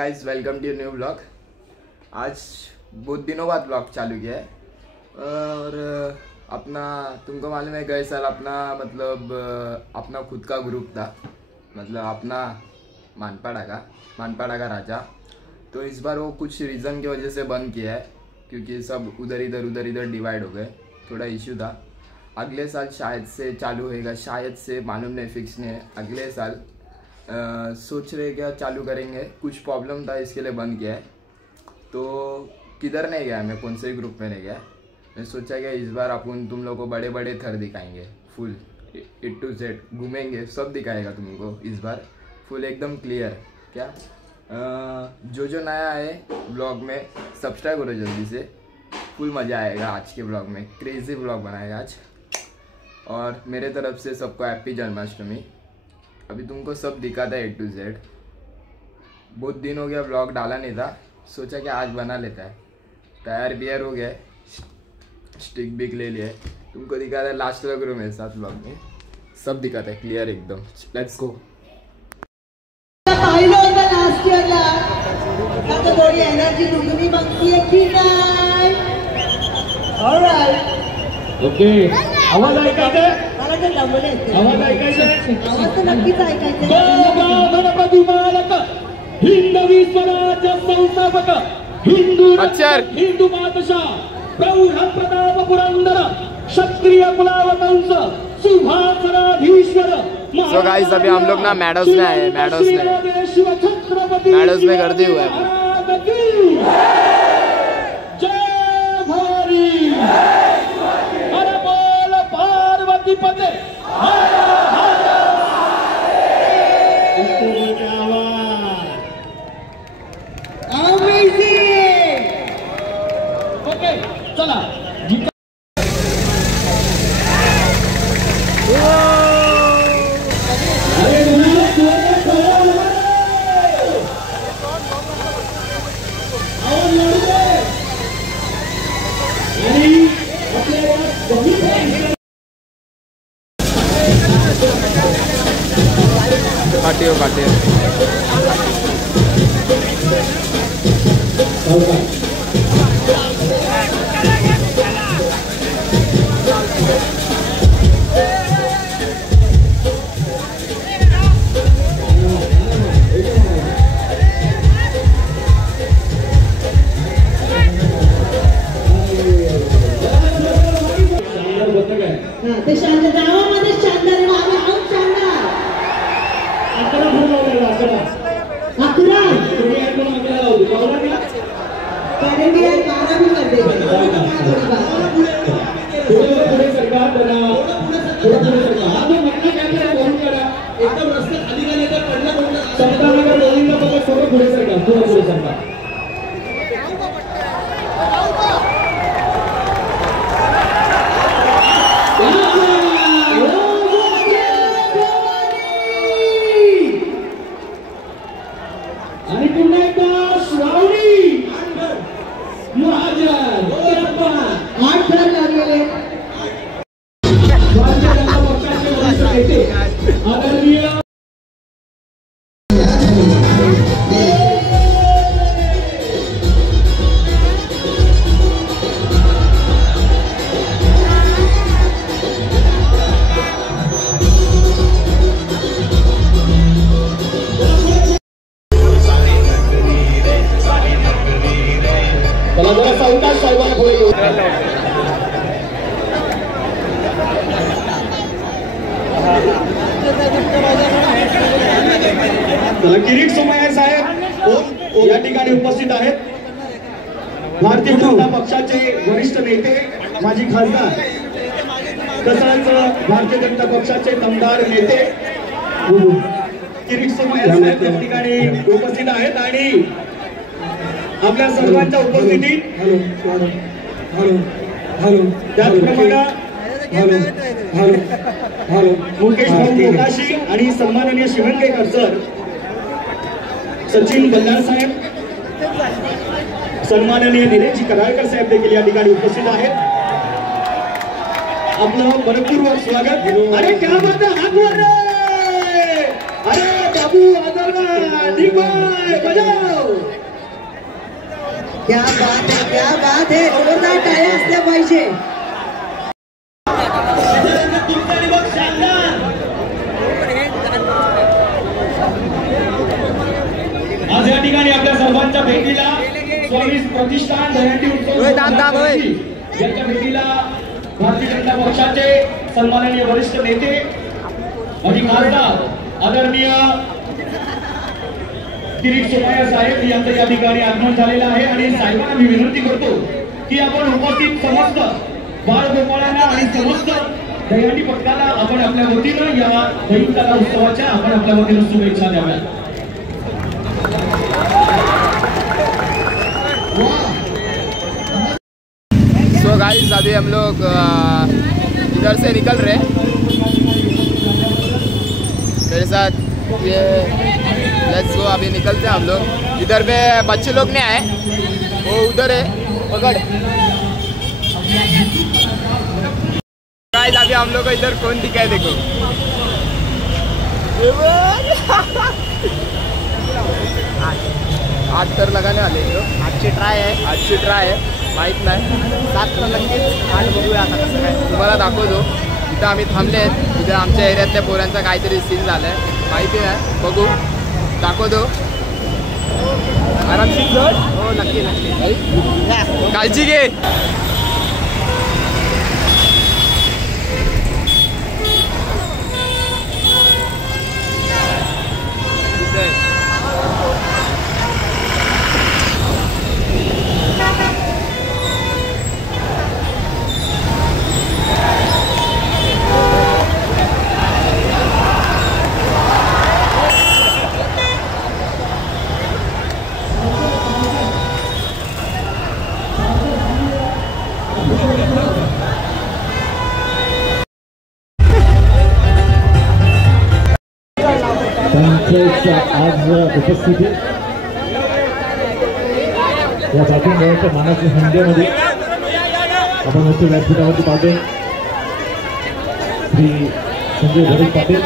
Guys, welcome to new blog. आज बहुत दिनों बाद ब्लॉग चालू किया है और अपना तुमको मालूम है गए साल अपना अपना खुद का ग्रुप था, मतलब अपना मानपाड़ा का राजा। तो इस बार वो कुछ रीज़न की वजह से बंद किया है क्योंकि सब उधर इधर डिवाइड हो गए, थोड़ा इश्यू था। अगले साल शायद से चालू होएगा, शायद से मालूम नहीं, फिक्स नहीं है। अगले साल सोच रहे क्या चालू करेंगे, कुछ प्रॉब्लम था इसके लिए बंद किया है। तो किधर नहीं गया मैं, कौन से ग्रुप में नहीं गया। मैं सोचा कि इस बार अपन तुम लोग को बड़े बड़े थर दिखाएंगे, फुल A to Z घूमेंगे, सब दिखाएगा तुमको इस बार फुल एकदम क्लियर। क्या जो नया है ब्लॉग में सब्सक्राइब करो जल्दी से, फुल मज़ा आएगा आज के ब्लॉग में, क्रेजी ब्लॉग बनाएगा आज। और मेरे तरफ से सबको हैप्पी जन्माष्टमी। अभी तुमको सब दिखा था A to Z, बहुत दिन हो गया ब्लॉग डाला नहीं था, सोचा कि आज बना लेता है। तैयार बियर हो गया, स्टिक बिक ले लिया, तुमको दिखा था लास्ट लग रहा मेरे साथ ब्लॉग में, सब दिखाता है क्लियर एकदम। Let's go. पाहिलं होतं लास्ट इयरला, आता थोडी एनर्जी दुगनी बघतीये की नाही? ऑलराइट, ओके, आवाज ऐकायचा आहे? मला ते दमले आहेत. आवाज ऐकायचा आहे? आवाज तर नक्कीच ऐकायचा गो गणपती मालक, हिंदवी स्वराज्य संस्थापक, हिंदू मातशा, प्रौढ प्रताप पुरंदर, क्षत्रिय कुलावतंस, सुभासराधीश्वर। सो गाइस, अभी हम लोग ना मैडोस में आए हैं, मैडोस में गर्दी हुआ है। जय भारी, हर बोल पार्वती पते, हर हर अमेजिंग। ओके चला। काटे ते शांत गावामध्ये शानदार आम्ही आहोत शानदार. 11 फूट लावलेला 11. 11 तुम्ही एकदम 11 लावली लावला का? कारण मी 12 भी करते. पुढे सरकार बना, पुढे सरकार. हा जो म्हटलं काय बोलून करा, एकदम रस्ता खाली गेले तर पडला संतानगर रोलिंगला बघा, थोडं पुढे सरकार. आणि पुन्हा एकदा श्रावणी महाजन 8 थर लागलेले. भारतीय जनता पक्षाचे वरिष्ठ नेते आदरणीय किरीट सोमय्या साहेब या ठिकाणी उपस्थित आहेत। भारतीय जनता पक्षाचे वरिष्ठ नेते, माजी खासदार, तसंच भारतीय जनता पक्षाचे दमदार नेते किरीट सोमय्या साहेब या ठिकाणी उपस्थित आहेत आणि आपल्या सर्वांच्या उपस्थितीत त्याचप्रमाणे मुकेश भाऊ मोकाशी आणि सन्माननीय शिवणकेकर सर, सचिन बल्लाळ साहेब, सन्माननीय निलेशजी कराळकर साहेब देखील या ठिकाणी उपस्थित आहेत। आपलं मनपूर्वक स्वागत। अरे क्या बात है, हात वर रे, अरे बाबू आदरला दिग्बय बजाव. क्या बात है जोरदार टाळ्या असल्या पाहिजे. आज या ठिकाणी आपल्या सर्वांच्या भेटीला स्वामी प्रतिष्ठान दहीहंडी उत्सव यांच्या भेटीला भारतीय जनता पक्षाचे सन्माननीय वरिष्ठ नेते आणि खासदार आदरणीय किरीट सोमय्या साहेब यांचं या ठिकाणी आगमन झालेलं आहे. आणि साहेबांना मी विनंती करतो की आपण उपस्थित समस्त बाळगोपाळांना आणि समस्त दहीहंडी पक्षाला आपण आपल्या वतीनं या दही कला उत्सवाच्या आपण आपल्या वतीनं शुभेच्छा द्याव्या. सो गाइस अभी हम लोग इधर से निकल रहे हैं. मेरे साथ ये लेट्स गो. अभी निकलते हैं हम लोग. इधर पे बच्चे लोग नहीं आए, वो उधर है, पकड़. गाइस अभी हम लोग को इधर कौन दिखाए देखो. आज तर लगाने वाले हैं लोग. आजची ट्राय आहे माहीत नाही. 7 नक्कीच 8 बघूया आता कसं काय. तुम्हाला दाखवतो. इथं आम्ही थांबले आहेत. इथं आमच्या एरियातल्या पोरांचा काहीतरी सीन झालं आहे, माहिती नाही. बघू, दाखवतो. आरामशीर जोड. हो नक्की काळजी घे. आज उपस्थिती या बातमी गावाच्या मानाच्या हिंद्यामध्ये आपण मोठ्या व्यासपीठावरती पाहतो श्री संजय भरत पाटील.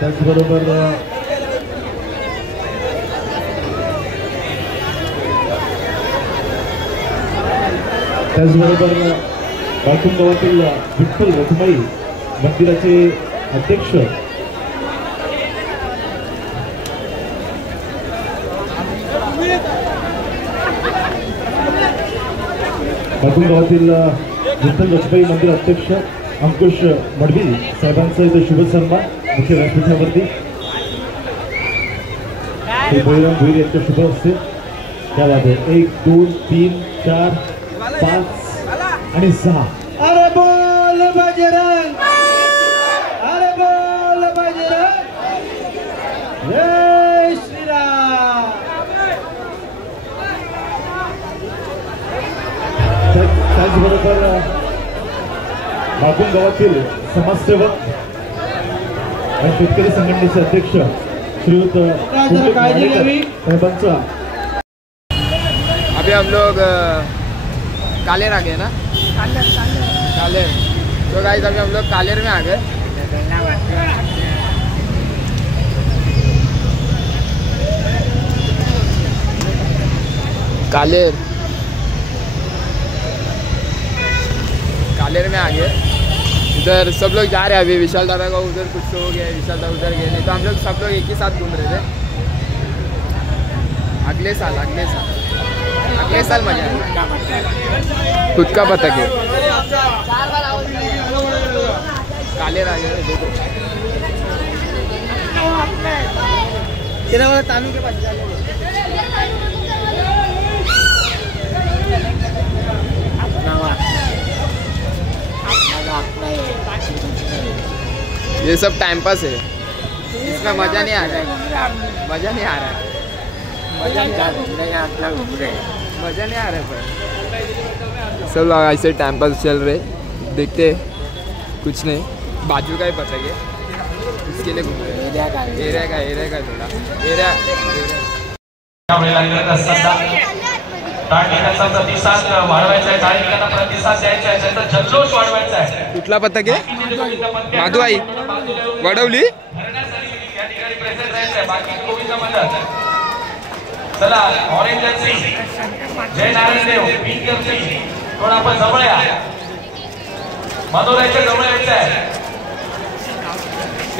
त्याचबरोबर बाळकुंड गावातील विठ्ठल रखुमाई मंदिराचे अध्यक्ष बाळकुंड गावातील विठ्ठल रखुमाई मंदिर अध्यक्ष अंकुश मडवी साहेबांचा इथे शुभ सन्मान मुख्य व्यासपीठावरती बळीराम भोईर यांच्या शुभ हस्ते. त्या बाबत 1 2 3 4 5 आणि 6. अरे बोल बजरंग, अरे बोल बजरंग, जय श्रीराम. त्याचबरोबर बाळकुंड गावातील समाजसेवक आणि शेतकरी संघटनेचे अध्यक्ष श्रीयुत साहेबांचा. अभी हम लोग कालेर आ गए ना. कालेर. तो गाइस अभी हम लोग कालेर में आ गए. कालेर में आ गए. इधर सब लोग जा रहे हैं. अभी विशाल दादा का उधर कुछ हो गया, विशाल दादा उधर गए. नहीं तो हम लोग सब लोग एक ही साथ घूम रहे थे. अगले साल मजा आएगा. खुद का पता क्या काले राज तेरा वाला तानू के पास. ये सब टाइम पास है, इसमें मजा नहीं आ रहा है. मजा नहीं आ रहा है. मजा नहीं आ रहा है. पर सब लोग ऐसे टाइम पास चल रहे. देखते कुछ नहीं. बाजू का ही पता है इसके लिए घूम रहे. एरिया का थोड़ा एरिया प्रतिसाद वाढवायचा आहे. नागरिकांना प्रतिसाद द्यायचा आहे. त्यांचा जल्लोष वाढवायचा आहे. कुठला पथक आहे? माधुआई वडवली. प्रेझेंट राहायचंय, बाकी गोविंद मदत. चला ऑरेंज जर्सी जय नारायण देव, पिंक जर्सी थोडा आपण जवळ या, मनोराच्या जवळ यायचंय.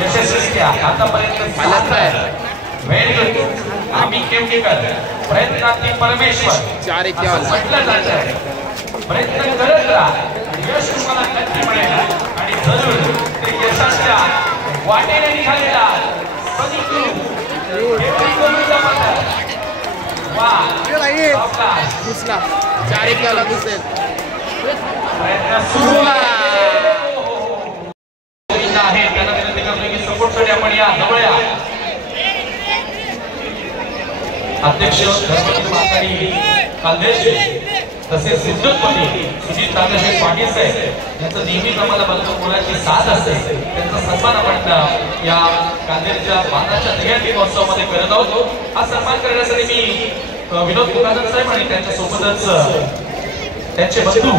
यशस्वी आतापर्यंत व्हेरी गुड. आम्ही केवकेकर प्रयत्नार्थी परमेश्वर 4-1 म्हटलं जातंय. प्रयत्न करत राहा, यश तुम्हाला नक्की मिळेल आणि जरूर ते यशाच्या वाटेने निघालेला घुसला 4-1 घुसेल. प्रयत्न सुरू आहे. त्यांना विनंती करतो की सपोर्ट साठी आपण या, जवळ या. अध्यक्ष कालदेश तसेच सिद्धपती सुजित तांदळशेठ पाटील साहेब यांचं नेहमीच आम्हाला बघतो मुलाची साथ असते. त्यांचा सन्मान आपण या कांदेरच्या बांधाच्या दहीहंडी महोत्सवामध्ये करत आहोत. हा सन्मान करण्यासाठी मी विनोद मुकादम साहेब आणि त्यांच्या सोबतच त्यांचे बंधू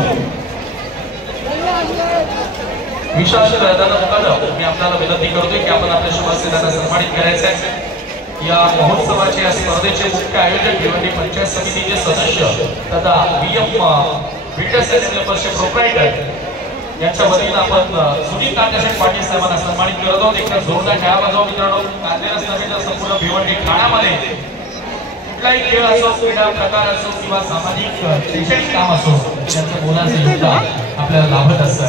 विशाल दादा मुकादम मी आपल्याला विनंती करतोय की आपण आपल्या शुभास्ते त्यांना सन्मानित करायचं आहे. या महोत्सवाचे या स्पर्धेचे मुख्य आयोजक भिवंडी पंचायत समितीचे सदस्य तथा बिल्डर्स प्रोप्रायटर यांच्या वतीनं आपण सुनील तांदळशेठ पाटील साहेबांना सन्मानित करत आहोत. एकदा जोरदार टाळ्या वाजवा मित्रांनो. कांदेरस नव्हे तर संपूर्ण भिवंडी ठाण्यामध्ये कुठलाही खेळ असो, क्रीडा प्रकार असो किंवा सामाजिक शैक्षणिक काम असो, त्यांचं मोलाचं योगदान आपल्याला लाभत असतं.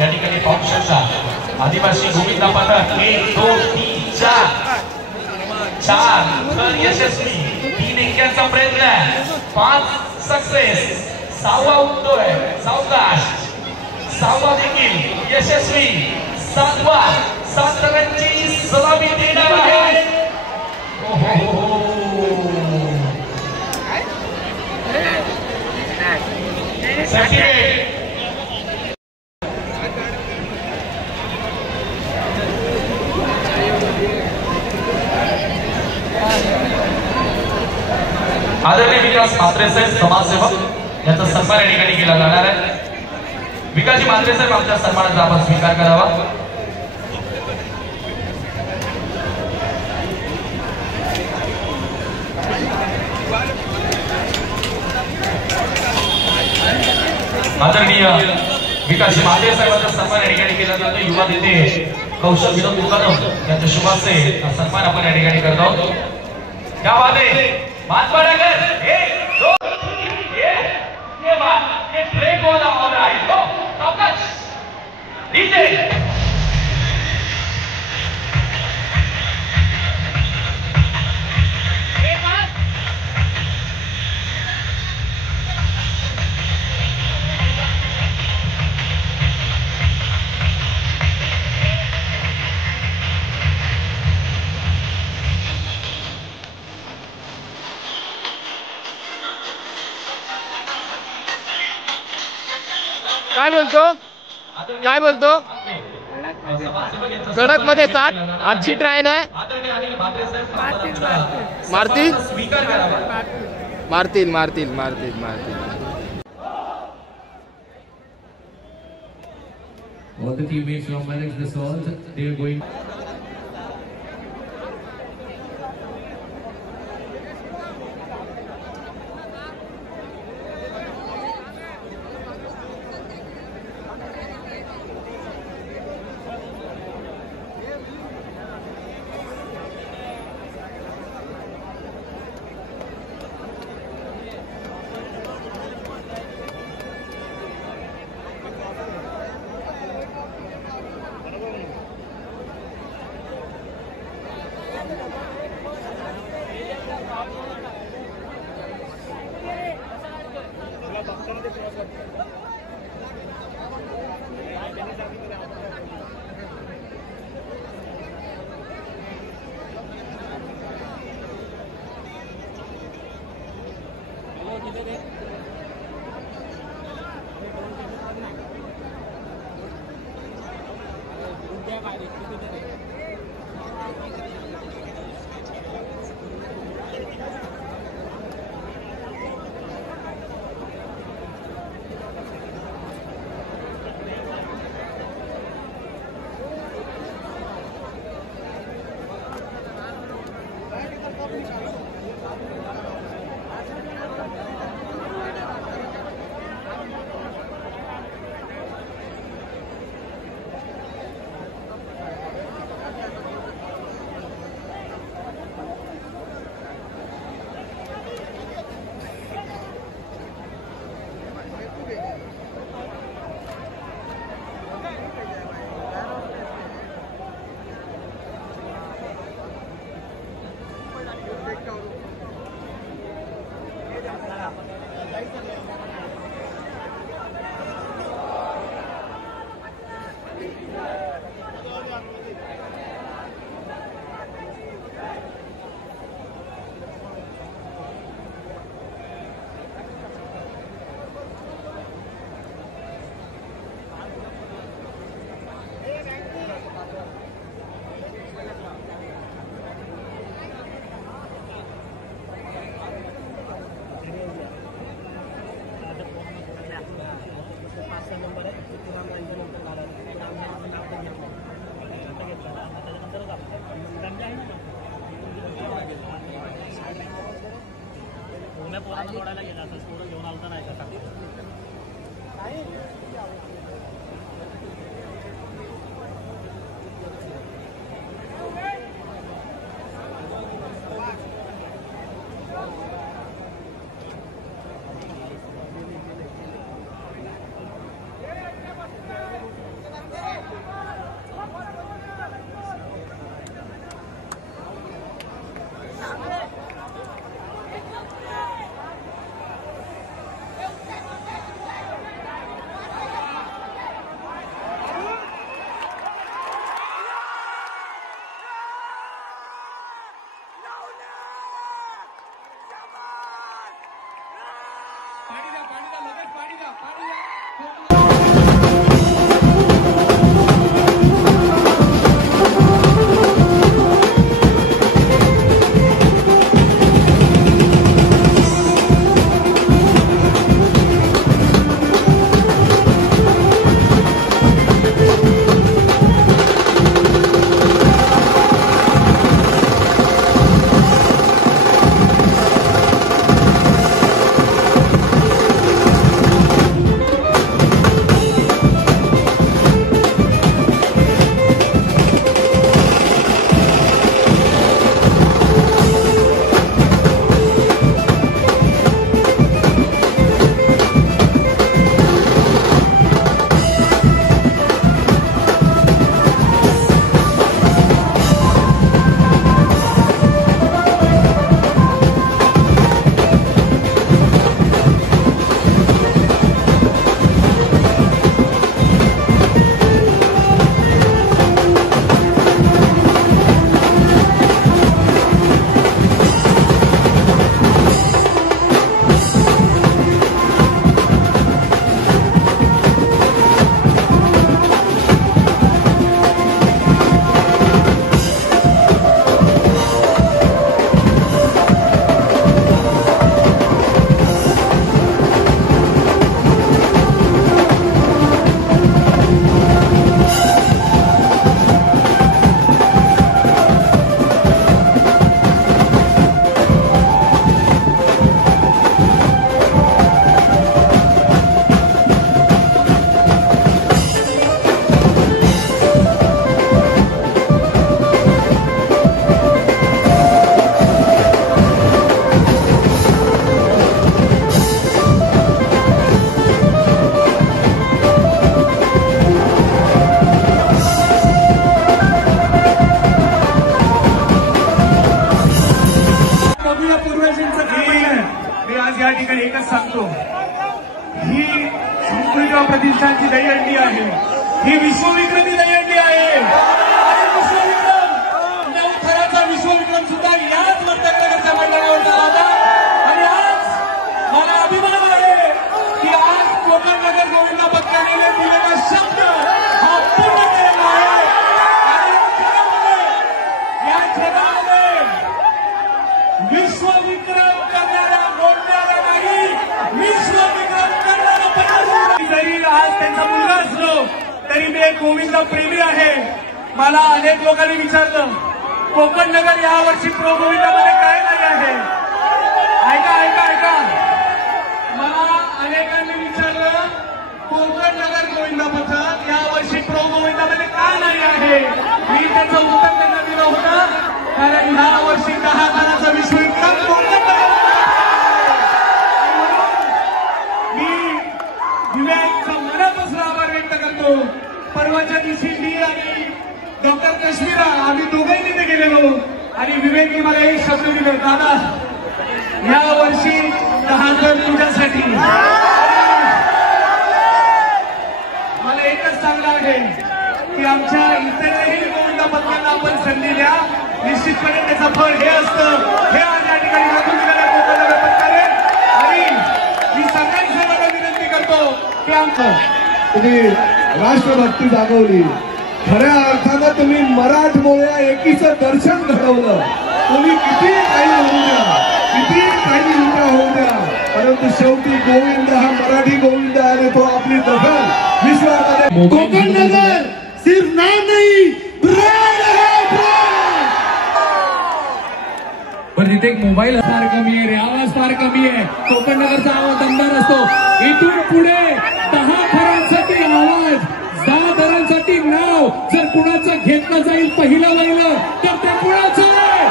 या ठिकाणी पाहू शकता आदिवासी गोविंदा पाठक 1 2 3 4 तर यशस्वी. 3 एक्क्यांचा प्रयत्न आहे, 5 सक्सेस, 6वा उठतोय सावकाश, 6वा देखील यशस्वी, 7वा 7 रनांची सलामी देणार आहे. आदरणीय विकास म्हात्रे साहेब समाजसेवक यांचा सन्मान या ठिकाणी केला जाणार आहे. विकासजी म्हात्रे साहेब आमच्या सन्मानाचा आपण स्वीकार करावा. आदरणीय विकासजी म्हात्रे साहेबांचा सन्मान या ठिकाणी केला जातो. युवा नेते कौशल विनोद मुकादम यांच्या शुभास्ते सन्मान आपण या ठिकाणी करत आहोत. क्या बात है, मातवाडाकर 1 2 ये बात ये ब्रेक वाला हो रहा है. तो सावकाश डीजे काय बोलतो, काय बोलतो, कडक मध्ये 7 आजची ट्राय नाही मारतील मारतील मारतील मारतील मारतील. All the teammates now manage the salt. They are going. एकच सांगतो, ही संस्कृती प्रतिष्ठानची दहीहंडी आहे, ही विश्वविक्रमी दहीहंडी आहे. विश्वविक्रम नवथराचा विश्वविक्रम सुद्धा याच वर्तकनगरच्या मैदानावर झाला होता. आणि आज मला अभिमान आहे की आज कोकण नगर गोविंदा पत्करने दिलेला शब्द हा पूर्ण केलेला आहे. आणि या जगामध्ये विश्वविक्रम करणारा मोडणारा नाही, विश्वविक्रम करणारा पण जरी आज त्यांचा मुलगा असलो तरी मी एक गोविंद प्रेमी आहे. मला अनेक लोकांनी विचारलं कोकण नगर यावर्षी प्रो गोविंदामध्ये काय नाही आहे. ऐका ऐका ऐका, मला अनेकांनी विचारलं कोकण नगर गोविंदा पथक यावर्षी प्रो गोविंदामध्ये का नाही आहे. मी त्याचं उत्तर त्यांना दिलं होतं कारण ह्या वर्षी 10 ताराचा विश्वविक्रम कोकण मी विवेकचा मनापासून आभार व्यक्त करतो. परवाच्या दिवशी मी आणि डॉक्टर कश्मीरा आम्ही दोघंही तिथे गेलेलो आणि विवेकने मला एक शब्द दिले, दादा या वर्षी 10 तुझ्यासाठी. मला एकच सांगणं आहे की आमच्या इतरही गोविंदा पथकांना आपण संधी द्या. निश्चितपणे त्याचं फळ हे असतं. हे आज या ठिकाणी दाखवून दिलेल्या कोकण नगर पथकाने. आणि मी सगळ्यांना सर्वांना विनंती करतो की आमचं तुम्ही राष्ट्रभक्ती जागवली. खऱ्या अर्थानं तुम्ही मराठमोळ्या एकीचं दर्शन घडवलं. तुम्ही किती काही होऊ द्या, किती काही उद्या होऊ द्या, परंतु शेवटी गोविंद हा मराठी गोविंद आणि तो आपली दखल विश्वामध्ये. कोकण नगर सिर्फ नाम नहीं, ब्रांड है, ब्रांड. पण तिथे एक मोबाईल फार कमी आहे रे, आवाज फार कमी आहे. कोकण नगरचा आवाज दमदार असतो. इथून पुढे 10 थरांसाठी आवाज, 10 थरांसाठी नाव जर कुणाचं घेतलं जाईल पहिलं वहिलं तर ते कुणाचं आहे.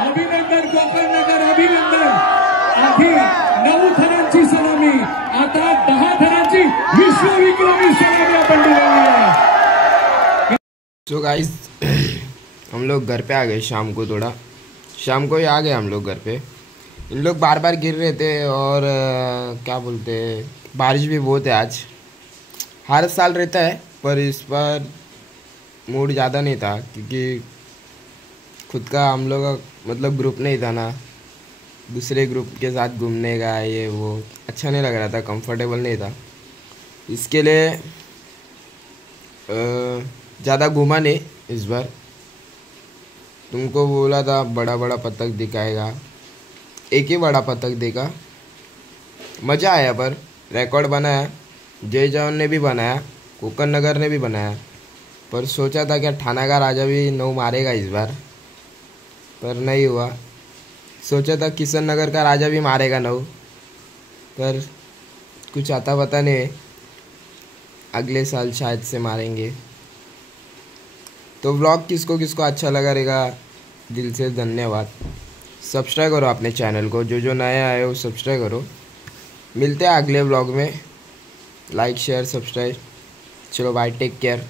अभिनंदन कोकण नगर, अभिनंदन. आधी 9 थरांची सलामी, आता 10 थरांची विश्वविक्रमी सलामी आपण दिलेली आहे. सो गाइस हम लोग घर पे आ गए शाम को, थोड़ा शाम को ही आ गए हम लोग घर पे. इन लोग बार बार गिर रहे थे और क्या बोलते हैं, बारिश भी बहुत है आज. हर साल रहता है पर इस बार मूड ज़्यादा नहीं था क्योंकि खुद का हम लोग का मतलब ग्रुप नहीं था ना. दूसरे ग्रुप के साथ घूमने का ये वो अच्छा नहीं लग रहा था, कंफर्टेबल नहीं था. इसके लिए ज़्यादा घूमा नहीं इस बार. तुमको बोला था बड़ा बड़ा पतंग दिखाएगा, एक ही बड़ा पतंग देखा, मज़ा आया. पर रिकॉर्ड बनाया, जय जवान ने भी बनाया, कोकण नगर ने भी बनाया. पर सोचा था क्या ठाणा का राजा भी 9 मारेगा इस बार, पर नहीं हुआ. सोचा था किशन नगर का राजा भी मारेगा 9, पर कुछ आता पता नहीं. अगले साल शायद से मारेंगे. तो व्लॉग किसको किसको अच्छा लगा रहेगा, दिल से धन्यवाद. सब्सक्राइब करो अपने चैनल को, जो नए आए हो सब्सक्राइब करो. मिलते हैं अगले व्लॉग में. Like share subscribe. चलो बाय, टेक केयर.